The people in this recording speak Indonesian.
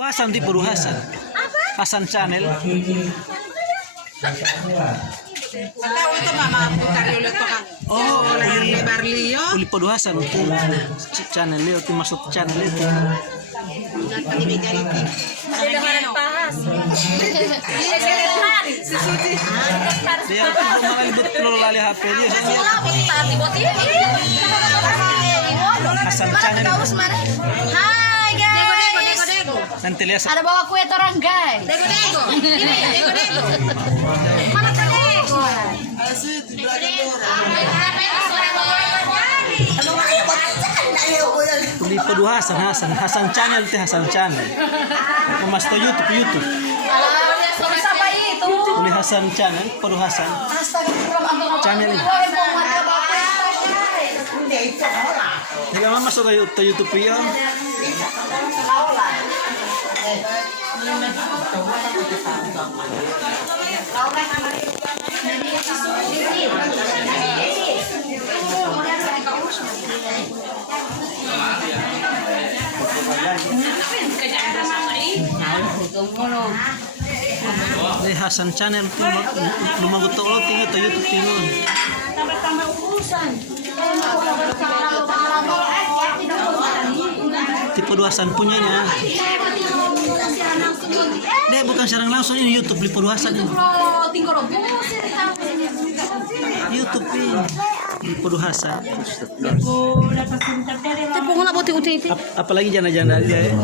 Hasan di Puru Hasan. Hasan Channel. Tahu itu mama putar ulit to kan. Oh, Uli Barlio. Uli Puru Hasan itu channel itu masuk channel itu. Dia malah betul lali HP dia. Hasan Channel. Hai guys. Dego. Nanti lihat Ada bawa kue orang guys. Dego. Ini dego. Mana Dego? Uli Puru Hasan Channel itu Hasan Channel. Mas to YouTube. Siapa itu? Uli Hasan Channel, Puru Hasan. Channel ini. Hindi ka masuk ke YouTube ya. Ini Hasan Channel tuh lumagut to lo tinggal to YouTube tinggal. Tambah urusan. Tipe 2 Hasan punyanya. Dia bukan sekarang langsung ini YouTube Lipo 2 Hasan ini. YouTube ini Lipo 2 Hasan. Tapi nggak butuh uti. Apalagi jana-jana dia ya.